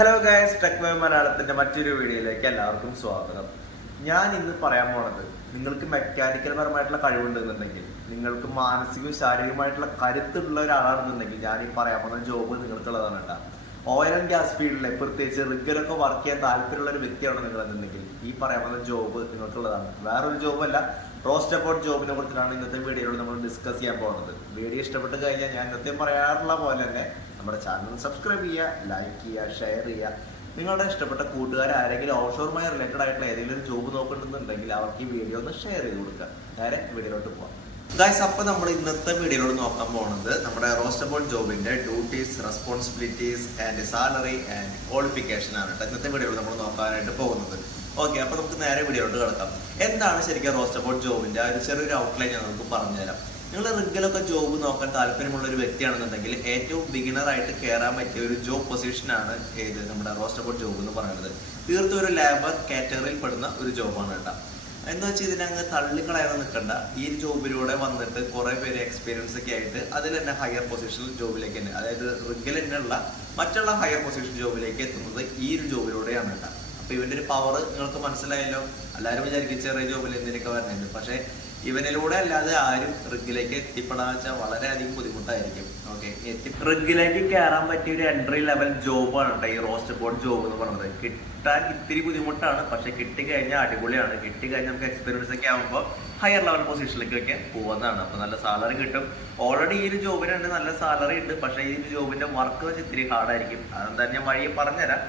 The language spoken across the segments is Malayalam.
ഹലോ ഗായസ് ടെക് വേ മലയാളത്തിന്റെ മറ്റൊരു വീഡിയോയിലേക്ക് എല്ലാവർക്കും സ്വാഗതം. ഞാൻ ഇന്ന് പറയാൻ പോണത് നിങ്ങൾക്ക് മെക്കാനിക്കൽ പരമായിട്ടുള്ള കഴിവുണ്ടെന്നുണ്ടെങ്കിൽ നിങ്ങൾക്ക് മാനസികവും ശാരീരികമായിട്ടുള്ള കരുത്തുള്ള ഒരാളാണെന്നുണ്ടെങ്കിൽ ഞാൻ ഈ പറയാൻ പോകുന്ന ജോബ് നിങ്ങൾക്കുള്ളതാണ് കേട്ടോ. ഓയിൽ ആൻഡ് ഗ്യാസ് ഫീൽഡിലെ പ്രത്യേകിച്ച് റിഗലൊക്കെ വർക്ക് ചെയ്യാൻ താല്പര്യമുള്ള ഒരു വ്യക്തിയാണ് നിങ്ങൾ എന്നുണ്ടെങ്കിൽ ഈ പറയാൻ പോകുന്ന ജോബ് നിങ്ങൾക്കുള്ളതാണ്. വേറൊരു ജോബല്ല റോസ്റ്റ് അബൌട്ട് ജോബിനെ കുറിച്ചിട്ടാണ് ഇന്നത്തെ വീഡിയോയിൽ നമ്മൾ ഡിസ്കസ് ചെയ്യാൻ പോകുന്നത്. വീഡിയോ ഇഷ്ടപ്പെട്ട് കഴിഞ്ഞാൽ ഞാൻ ഇന്നത്തെ പറയാറുള്ള പോലെ തന്നെ നമ്മുടെ ചാനൽ സബ്സ്ക്രൈബ് ചെയ്യുക ലൈക്ക് ചെയ്യുക ഷെയർ ചെയ്യുക. നിങ്ങളുടെ ഇഷ്ടപ്പെട്ട കൂട്ടുകാർ ആരെങ്കിലും ഓഷോറുമായി റിലേറ്റഡ് ആയിട്ടുള്ള ഏതെങ്കിലും ജോബ് നോക്കുന്നുണ്ടെങ്കിൽ അവർക്ക് ഈ വീഡിയോ ഒന്ന് ഷെയർ ചെയ്ത് കൊടുക്കുക. നേരെ വീഡിയോയിലോട്ട് പോകാം ഗായ്സ് അപ്പോൾ നമ്മൾ ഇന്നത്തെ വീഡിയോയിലോട് നോക്കാൻ പോകുന്നത് നമ്മുടെ റോസ്റ്റബോൾ ജോബിന്റെ duties responsibilities and salary and qualification ആണ് ഇന്നത്തെ വീഡിയോയിൽ നമ്മൾ നോക്കാനായിട്ട് പോകുന്നത്. ഓക്കെ അപ്പൊ നമുക്ക് നേരെ വീഡിയോയിലോട്ട് കിടക്കാം. എന്താണ് ശരിക്കും റോസ്റ്റബോൾ ജോബിന്റെ ആ ഒരു ചെറിയൊരു ഔട്ട്ലൈൻ ഞാൻ നമുക്ക് പറഞ്ഞുതരാം നിങ്ങൾ റിഗലൊക്കെ ജോബ് നോക്കാൻ താല്പര്യമുള്ള ഒരു വ്യക്തിയാണെന്നുണ്ടെങ്കിൽ ഏറ്റവും ബിഗിനർ ആയിട്ട് കയറാൻ പറ്റിയ ഒരു ജോബ് പൊസിഷൻ ആണ് ഏത്? നമ്മുടെ റോസ്റ്റബോൾ ജോബ് എന്ന് പറയുന്നത്. തീർത്തും ഒരു ലേബർ കാറ്റഗറിയിൽ പെടുന്ന ഒരു ജോബാണ് കേട്ടോ. എന്താ വെച്ചാൽ ഇതിനങ്ങ് തള്ളിക്കളയാതെ നിൽക്കണ്ട. ഈ ജോബിലൂടെ വന്നിട്ട് കുറെ പേര് എക്സ്പീരിയൻസ് ഒക്കെ ആയിട്ട് അതിൽ തന്നെ ഹയർ പൊസിഷൻ ജോബിലേക്ക് തന്നെ അതായത് റിഗൽ തന്നെയുള്ള മറ്റുള്ള ഹയർ പൊസിഷൻ ജോബിലേക്ക് എത്തുന്നത് ഈ ഒരു ജോബിലൂടെയാണ് കേട്ടോ. അപ്പൊ ഇവന്റെ ഒരു പവർ നിങ്ങൾക്ക് മനസ്സിലായല്ലോ. എല്ലാവരും വിചാരിക്കും ചെറിയ ജോബിൽ എന്തിനൊക്കെ വരണമെന്ന് പക്ഷേ ഇവനിലൂടെ അല്ലാതെ ആരും റിഗിലേക്ക് എത്തിപ്പെടാന്ന് വെച്ചാൽ വളരെയധികം ബുദ്ധിമുട്ടായിരിക്കും. ഓക്കെ റിഗിലേക്ക് കയറാൻ പറ്റിയ ഒരു എൻട്രി ലെവൽ ജോബാണ് കേട്ടോ ഈ റോസ്റ്റ് ബോർഡ് ജോബ് എന്ന് പറയുന്നത് കിട്ടാൻ ഇത്തിരി ബുദ്ധിമുട്ടാണ്. പക്ഷെ കിട്ടിക്കഴിഞ്ഞാൽ അടിപൊളിയാണ്. കിട്ടിക്കഴിഞ്ഞാൽ നമുക്ക് എക്സ്പീരിയൻസ് ഒക്കെ ആകുമ്പോൾ ഹയർ ലെവൽ പൊസിഷനിലേക്കൊക്കെ പോകുന്നതാണ് അപ്പൊ നല്ല സാലറി കിട്ടും. ഓൾറെഡി ഈ ഒരു ജോബിനാണ് നല്ല സാലറി ഉണ്ട്. പക്ഷേ ഈ ഒരു ജോബിന്റെ വർക്ക് വെച്ച് ഇത്തിരി ഹാർഡായിരിക്കും അതെന്താ ഞാൻ വഴിയെ പറഞ്ഞുതരാം.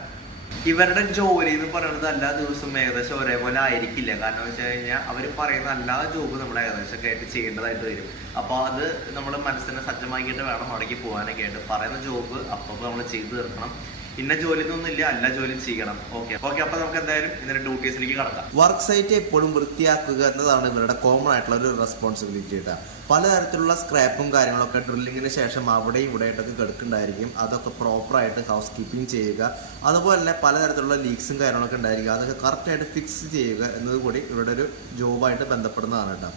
ഇവരുടെ ജോലി എന്ന് പറയുന്നത് എല്ലാ ദിവസവും ഏകദേശം ഒരേപോലെ ആയിരിക്കില്ല. കാരണം വെച്ച് കഴിഞ്ഞാൽ അവർ പറയുന്ന എല്ലാ ജോബും നമ്മൾ ഏകദേശം ആയിട്ട് ചെയ്യേണ്ടതായിട്ട് വരും. അപ്പോൾ അത് നമ്മൾ മനസ്സിനെ സജ്ജമാക്കിയിട്ട് വേണം അവിടേക്ക് പോകാനൊക്കെ ആയിട്ട്. പറയുന്ന ജോബ് അപ്പോൾ നമ്മൾ ചെയ്തു തീർക്കണം. ഇന്ന ജോലി ഒന്നുമില്ല അല്ല ജോലിയും ചെയ്യണം. ഓക്കെ ഓക്കെ അപ്പൊ നമുക്ക് എന്തായാലും ഇതിന്റെ ഡ്യൂട്ടീസിലേക്ക് കടക്കാം. വർക്ക് സൈറ്റ് എപ്പോഴും വൃത്തിയാക്കുക എന്നതാണ് ഇവരുടെ കോമൺ ആയിട്ടുള്ള ഒരു റെസ്പോൺസിബിലിറ്റി കേട്ടോ പലതരത്തിലുള്ള സ്ക്രാപ്പും കാര്യങ്ങളൊക്കെ ഡ്രില്ലിങ്ങിന് ശേഷം അവിടെയും ഇവിടെയായിട്ടൊക്കെ കിടക്കുന്നുണ്ടായിരിക്കും. അതൊക്കെ പ്രോപ്പറായിട്ട് ഹൗസ് കീപ്പിംഗ് ചെയ്യുക. അതുപോലെ തന്നെ പലതരത്തിലുള്ള ലീക്സും കാര്യങ്ങളൊക്കെ ഉണ്ടായിരിക്കും. അതൊക്കെ കറക്റ്റായിട്ട് ഫിക്സ് ചെയ്യുക എന്നതുകൂടി ഇവരുടെ ഒരു ജോബായിട്ട് ബന്ധപ്പെടുന്നതാണ് കേട്ടോ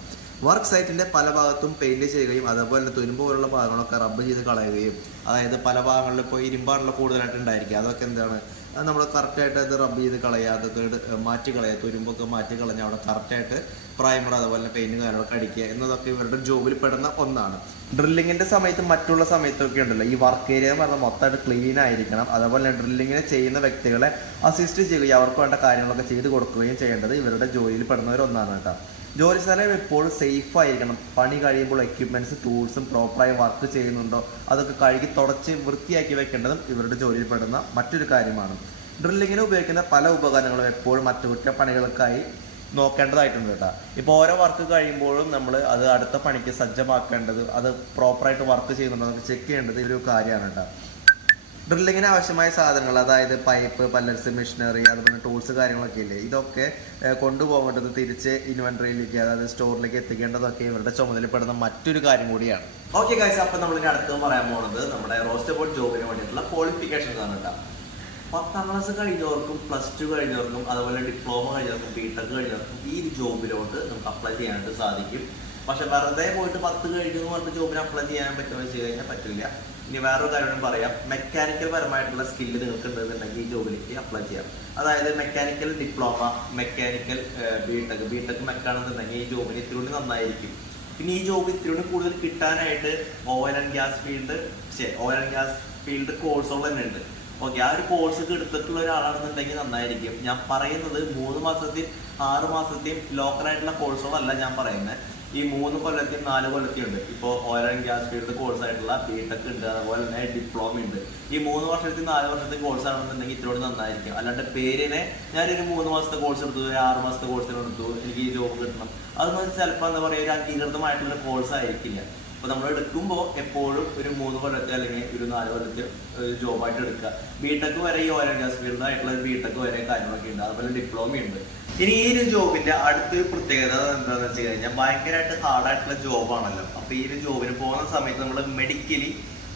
വർക്ക് സൈറ്റിന്റെ പല ഭാഗത്തും പെയിന്റ് ചെയ്യുകയും അതേപോലെ തുരുമ്പ് പോലുള്ള ഭാഗങ്ങളൊക്കെ റബ്ബ് ചെയ്ത് കളയുകയും അതായത് പല ഭാഗങ്ങളിലും ഇപ്പോൾ ഇരുമ്പാണല്ലോ കൂടുതലായിട്ട് ഉണ്ടായിരിക്കുക. അതൊക്കെ എന്താണ്? അത് നമ്മൾ കറക്റ്റായിട്ട് അത് റബ്ബ് ചെയ്ത് കളയുക അതൊക്കെ മാറ്റി കളയുക തുരുമ്പൊക്കെ മാറ്റി കളഞ്ഞ് അവിടെ കറക്റ്റായിട്ട് പ്രൈമർ അതുപോലെ പെയിന്റ് കാര്യങ്ങളൊക്കെ അടിക്കുക എന്നതൊക്കെ ഇവരുടെ ജോബിൽ പെടുന്ന ഒന്നാണ്. ഡ്രില്ലിങ്ങിന്റെ സമയത്ത് മറ്റുള്ള സമയത്തൊക്കെ ഉണ്ടല്ലോ ഈ വർക്ക് ഏരിയ എന്ന് പറഞ്ഞാൽ മൊത്തമായിട്ട് ക്ലീൻ ആയിരിക്കണം. അതുപോലെ ഡ്രില്ലിങ്ങിന് ചെയ്യുന്ന വ്യക്തികളെ അസിസ്റ്റ് ചെയ്യുകയും അവർക്ക് വേണ്ട കാര്യങ്ങളൊക്കെ ചെയ്ത് കൊടുക്കുകയും ചെയ്യേണ്ടത് ഇവരുടെ ജോലിയിൽ പെടുന്നവരൊന്നാണ് കേട്ടോ. ജോലി സ്ഥലം എപ്പോഴും സേഫ് ആയിരിക്കണം. പണി കഴിയുമ്പോൾ എക്യുപ്മെന്റ്സ് ടൂൾസും പ്രോപ്പറായി വർക്ക് ചെയ്യുന്നുണ്ടോ? അതൊക്കെ കഴുകി തുടച്ച് വൃത്തിയാക്കി വെക്കേണ്ടതും ഇവരുടെ ജോലിയിൽ പെടുന്ന മറ്റൊരു കാര്യമാണ്. ഡ്രില്ലിങ്ങിന് ഉപയോഗിക്കുന്ന പല ഉപകരണങ്ങളും എപ്പോഴും അറ്റകുറ്റപ്പണികൾക്കായി നോക്കേണ്ടതായിട്ടുണ്ട് കേട്ടോ. ഇപ്പോൾ ഓരോ വർക്ക് കഴിയുമ്പോഴും നമ്മൾ അത് അടുത്ത പണിക്ക് സജ്ജമാക്കേണ്ടത് അത് പ്രോപ്പറായിട്ട് വർക്ക് ചെയ്യുന്നുണ്ടോ എന്നൊക്കെ ചെക്ക് ചെയ്യേണ്ടത് ഒരു കാര്യമാണ് കേട്ടോ. ഡ്രില്ലിങ്ങിന് ആവശ്യമായ സാധനങ്ങൾ അതായത് പൈപ്പ് പല്ലറ്റ്സ് മെഷീനറി അതുപോലെ ടൂൾസ് കാര്യങ്ങളൊക്കെ ഇല്ലേ? ഇതൊക്കെ കൊണ്ടുപോകേണ്ടത് തിരിച്ച് ഇൻവെന്ററിയിലേക്ക് അതായത് സ്റ്റോറിലേക്ക് എത്തിക്കേണ്ടതൊക്കെ ഇവരുടെ ചുമതലപ്പെടുന്ന മറ്റൊരു കാര്യം കൂടിയാണ്. ഓക്കെ ഗൈസ് അപ്പൊ നമ്മൾ ഇനി അടുത്ത് പറയാൻ പോകുന്നത് നമ്മുടെ റോസ്റ്റ് ബോർഡ് ജോബിന് വേണ്ടിയിട്ടുള്ള ക്വാളിഫിക്കേഷൻ ആണ് പത്താം ക്ലാസ് കഴിഞ്ഞവർക്കും പ്ലസ് ടു കഴിഞ്ഞവർക്കും അതുപോലെ ഡിപ്ലോമ കഴിഞ്ഞവർക്കും ബിടെക് കഴിഞ്ഞവർക്കും ഈ ഒരു ജോബിലോട്ട് നമുക്ക് അപ്ലൈ ചെയ്യാനായിട്ട് സാധിക്കും. പക്ഷെ വെറുതെ പോയിട്ട് പത്ത് കഴിഞ്ഞു പറഞ്ഞിട്ട് ജോബിന് അപ്ലൈ ചെയ്യാൻ പറ്റുമോ എന്ന് വെച്ച് കഴിഞ്ഞാൽ പറ്റില്ല ഇനി വേറൊരു കാര്യം പറയാം. മെക്കാനിക്കൽ പരമായിട്ടുള്ള സ്കില്ല് നിങ്ങൾക്ക് ഉണ്ടെന്നുണ്ടെങ്കിൽ ഈ ജോബിലേക്ക് അപ്ലൈ ചെയ്യാം. അതായത് mechanical diploma mechanical B Tech B Tech മെക്കാണെന്നുണ്ടെങ്കിൽ ഈ ജോബിന് ഇത്തിരി നന്നായിരിക്കും. പിന്നെ ഈ ജോബ് ഇത്തിരി കൂടി കൂടുതൽ കിട്ടാനായിട്ട് oil and gas field oil and gas field കോഴ്സുകൾ തന്നെ ഉണ്ട് ഓക്കെ ആ ഒരു കോഴ്സ് ഒക്കെ എടുത്തിട്ടുള്ള ഒരാളാണെന്നുണ്ടെങ്കിൽ നന്നായിരിക്കും. ഞാൻ പറയുന്നത് മൂന്ന് മാസത്തെയും ആറ് മാസത്തെയും ലോക്കൽ ആയിട്ടുള്ള കോഴ്സുകളല്ല ഞാൻ പറയുന്നത് ഈ മൂന്ന് കൊല്ലത്തെയും നാല് കൊല്ലത്തെയും ഉണ്ട്. ഇപ്പോൾ oil and gas field course ആയിട്ടുള്ള ബിടെക് ഉണ്ട് അതുപോലെ തന്നെ ഡിപ്ലോമ ഉണ്ട്. ഈ മൂന്ന് വർഷത്തെയും നാല് വർഷത്തെ കോഴ്സ് ആണെന്നുണ്ടെങ്കിൽ ഇത്രയോട് നന്നായിരിക്കും. അല്ലാണ്ട് പേരിനെ ഞാനൊരു മൂന്ന് മാസത്തെ കോഴ്സ് എടുത്തു ഒരു ആറ് മാസത്തെ കോഴ്സിന് എടുത്തു എനിക്ക് ഈ ജോബ് കിട്ടണം. അതൊന്നും ചിലപ്പോൾ എന്താ പറയുക ഒരു അംഗീകൃതമായിട്ടുള്ള കോഴ്സ് ആയിരിക്കില്ല. അപ്പൊ നമ്മൾ എടുക്കുമ്പോൾ എപ്പോഴും ഒരു മൂന്ന് കൊല്ലത്തെ അല്ലെങ്കിൽ ഒരു നാല് കൊല്ലത്തെ ജോബായിട്ട് എടുക്കുക. ബിടെക് വരെ ഈ ഓയിൽ ആൻഡ് ഗ്യാസ് ഫീൽഡായിട്ടുള്ള ബിടെക് വരെ കാര്യങ്ങളൊക്കെ ഉണ്ട്. അതുപോലെ ഡിപ്ലോമ ഉണ്ട്. ഇനി ഈ ഒരു ജോബിന്റെ അടുത്തൊരു പ്രത്യേകത എന്താണെന്ന് വെച്ച് കഴിഞ്ഞാൽ ഭയങ്കരമായിട്ട് ഹാർഡായിട്ടുള്ള ജോബാണല്ലോ. അപ്പോൾ ഈ ഒരു ജോബിന് പോകുന്ന സമയത്ത് നമ്മൾ മെഡിക്കലി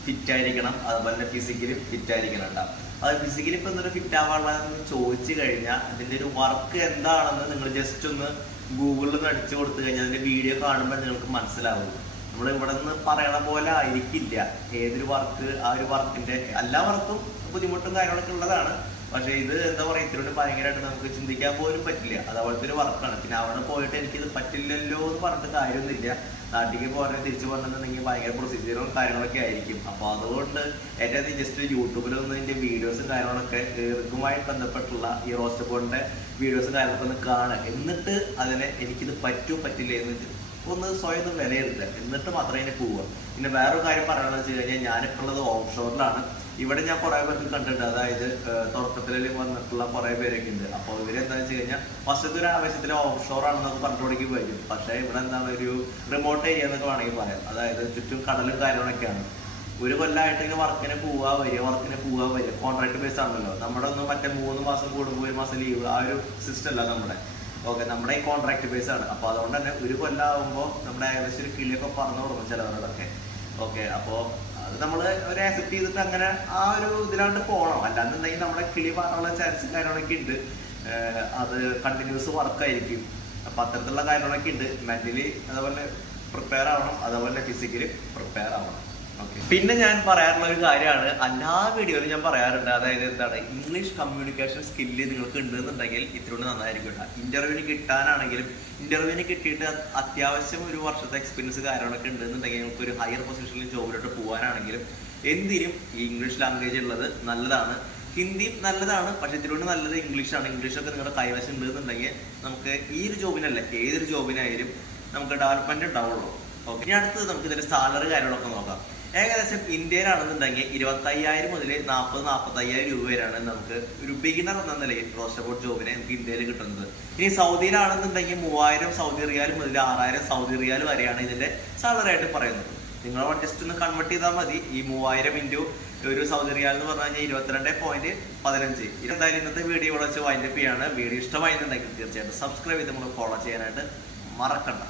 ഫിറ്റ് ആയിരിക്കണം. അതുപോലെ ഫിസിക്കലി ഫിറ്റ് ആയിരിക്കണം കേട്ടോ. അത് ഫിസിക്കലി ഇപ്പൊ എന്തൊരു ഫിറ്റ് ആവാനുള്ളതെന്ന് ചോദിച്ചു കഴിഞ്ഞാൽ അതിന്റെ ഒരു വർക്ക് എന്താണെന്ന് നിങ്ങൾ ജസ്റ്റ് ഒന്ന് ഗൂഗിളിൽ നിന്ന് അടിച്ചു കൊടുത്തു കഴിഞ്ഞാൽ അതിന്റെ വീഡിയോ കാണുമ്പോൾ നിങ്ങൾക്ക് മനസ്സിലാവും നമ്മൾ ഇവിടെ നിന്ന് പറയണ പോലെ ആയിരിക്കില്ല. ഏതൊരു വർക്ക് ആ ഒരു വർക്കിന്റെ എല്ലാ വർക്കും ബുദ്ധിമുട്ടും കാര്യങ്ങളൊക്കെ ഉള്ളതാണ്. പക്ഷെ ഇത് എന്താ പറയുക ഇത്തിരി ഭയങ്കരമായിട്ട് നമുക്ക് ചിന്തിക്കാൻ പോലും പറ്റില്ല. അത് അതേപോലത്തെ ഒരു വർക്കാണ് പിന്നെ അവിടെ പോയിട്ട് എനിക്കിത് പറ്റില്ലല്ലോ എന്ന് പറഞ്ഞിട്ട് കാര്യമൊന്നുമില്ല. നാട്ടിലേക്ക് പോകാൻ തിരിച്ചു പോകണമെന്നുണ്ടെങ്കിൽ ഭയങ്കര പ്രൊസീജിയറും കാര്യങ്ങളൊക്കെ ആയിരിക്കും. അപ്പോൾ അതുകൊണ്ട് എന്റെ അധികം ജസ്റ്റ് യൂട്യൂബിലൊന്ന് ഇതിന്റെ വീഡിയോസും കാര്യങ്ങളൊക്കെ ഇറുക്കുമായി ബന്ധപ്പെട്ടുള്ള ഈ റോസ്റ്റപ്പോണിന്റെ വീഡിയോസും കാര്യങ്ങളൊക്കെ ഒന്ന് കാണുക എന്നിട്ട് അതിനെ എനിക്കിത് പറ്റൂ പറ്റില്ല എന്ന് ഒന്ന് സ്വയം ഒന്ന് വിലയിരുത്തുക എന്നിട്ട് മാത്രമേ ഇനി പോവുക. പിന്നെ വേറൊരു കാര്യം പറയാനുള്ളത് വെച്ച് കഴിഞ്ഞാൽ ഞാനിപ്പോൾ ഉള്ളത് ഓഫ് ഷോറിലാണ് ഇവിടെ ഞാൻ കുറേ പേർക്ക് കണ്ടിട്ടുണ്ട്. അതായത് തുടക്കത്തിൽ വന്നിട്ടുള്ള കുറേ പേരൊക്കെ ഉണ്ട്. അപ്പോൾ ഇവരെന്താ വെച്ച് കഴിഞ്ഞാൽ ഫസ്റ്റത്തെ ഒരു ആവശ്യത്തിൽ ഓഫ് ഷോർ ആണെന്നൊക്കെ പറഞ്ഞുകൊടുക്കും വരും പക്ഷേ ഇവിടെ എന്താണ് ഒരു റിമോട്ട് ഏരിയ എന്നൊക്കെ വേണമെങ്കിൽ പറയാം. അതായത് ചുറ്റും കടലും കാര്യങ്ങളൊക്കെയാണ്. ഒരു കൊല്ലമായിട്ട് ഇങ്ങനെ വർക്കിന് പോവാ വരിക വർക്കിന് പോവാ വരിക. കോൺട്രാക്ട് ബേസ് ആണല്ലോ. നമ്മുടെ ഒന്നും മറ്റേ മൂന്ന് മാസം കൂടുമ്പോൾ ഒരു മാസം ലീവ് ആ ഒരു സിസ്റ്റം അല്ല നമ്മുടെ. ഓക്കെ നമ്മുടെ ഈ കോൺട്രാക്ട് ബേസ് ആണ്. അപ്പൊ അതുകൊണ്ട് തന്നെ ഒരു കൊല്ലാവുമ്പോൾ നമ്മുടെ ഏകദേശം ഒരു കിളിയൊക്കെ പറഞ്ഞു കൊടുക്കും ചിലവരോടൊക്കെ ഓക്കെ അപ്പോ അത് നമ്മൾ ഒരു ആക്സെപ്റ്റ് ചെയ്തിട്ട് അങ്ങനെ ആ ഒരു ഇതിലാണ്ട് പോകണം. അല്ലാന്നുണ്ടെങ്കിൽ നമ്മുടെ കിളി മാറാനുള്ള ചാൻസ് കാര്യങ്ങളൊക്കെ ഉണ്ട്. അത് കണ്ടിന്യൂസ് വർക്കായിരിക്കും അപ്പൊ അത്തരത്തിലുള്ള കാര്യങ്ങളൊക്കെ ഉണ്ട്. മെന്റലി അതുപോലെ പ്രിപ്പയർ ആവണം. അതുപോലെ ഫിസിക്കലി പ്രിപ്പയർ ആവണം. പിന്നെ ഞാൻ പറയാറുള്ള ഒരു കാര്യമാണ് എല്ലാ വീഡിയോയിലും ഞാൻ പറയാറുണ്ട്. അതായത് എന്താണ് ഇംഗ്ലീഷ് കമ്മ്യൂണിക്കേഷൻ സ്കില്ല് നിങ്ങൾക്ക് ഉണ്ടെന്നുണ്ടെങ്കിൽ ഇത്തിരി നന്നായിരിക്കും ഇന്റർവ്യൂവിന് കിട്ടാനാണെങ്കിലും ഇന്റർവ്യൂവിന് കിട്ടിയിട്ട് അത്യാവശ്യം ഒരു വർഷത്തെ എക്സ്പീരിയൻസ് കാര്യങ്ങളൊക്കെ ഉണ്ടെന്നുണ്ടെങ്കിൽ നിങ്ങൾക്ക് ഒരു ഹയർ പൊസിഷനിൽ ജോബിലോട്ട് പോകാനാണെങ്കിലും എന്തിനും ഈ ഇംഗ്ലീഷ് ലാംഗ്വേജ് ഉള്ളത് നല്ലതാണ്. ഹിന്ദി നല്ലതാണ് പക്ഷെ ഇതിലൂടെ നല്ലത് ഇംഗ്ലീഷാണ് ഇംഗ്ലീഷൊക്കെ നിങ്ങളുടെ കൈവശം ഉണ്ടെന്നുണ്ടെങ്കിൽ നമുക്ക് ഈ ഒരു ജോബിനല്ല ഏതൊരു ജോബിനായാലും നമുക്ക് ഡെവലപ്മെന്റ് ഉണ്ടാവുള്ളൂ. ഓക്കെ ഇനി അടുത്തത് നമുക്ക് ഇതിന്റെ സാലറി കാര്യങ്ങളൊക്കെ നോക്കാം. ഏകദേശം ഇന്ത്യയിലാണെന്നുണ്ടെങ്കിൽ ഇരുപത്തി അയ്യായിരം മുതൽ നാൽപ്പത് നാൽപ്പത്തി അയ്യായിരം രൂപ വരെയാണ് നമുക്ക് ഒരു ബിഗിനർ എന്ന നിലയിൽ റോസ്റ്റബോർഡ് ജോബിനെ നമുക്ക് ഇന്ത്യയിൽ കിട്ടുന്നത്. ഇനി സൗദിയിലാണെന്നുണ്ടെങ്കിൽ മൂവായിരം സൗദി റിയാൽ മുതൽ ആറായിരം സൗദി റിയാൽ വരെയാണ് ഇതിന്റെ സാലറി ആയിട്ട് പറയുന്നത്. നിങ്ങൾ ജസ്റ്റ് ഒന്ന് കൺവേർട്ട് ചെയ്താൽ മതി. ഈ മൂവായിരം ഇന്റു ഒരു സൗദി റിയാൽ എന്ന് പറഞ്ഞു കഴിഞ്ഞാൽ ഇരുപത്തിരണ്ട് പോയിന്റ് പതിനഞ്ച്. എന്തായാലും ഇന്നത്തെ വീഡിയോ ഇവിടെ വെച്ച് വൈൻഡപ്പ് ചെയ്യാണ്. വീഡിയോ ഇഷ്ടമായിരുന്നുണ്ടെങ്കിൽ തീർച്ചയായിട്ടും സബ്സ്ക്രൈബ് ചെയ്ത് നമ്മൾ ഫോളോ ചെയ്യാനായിട്ട് മറക്കണ്ട.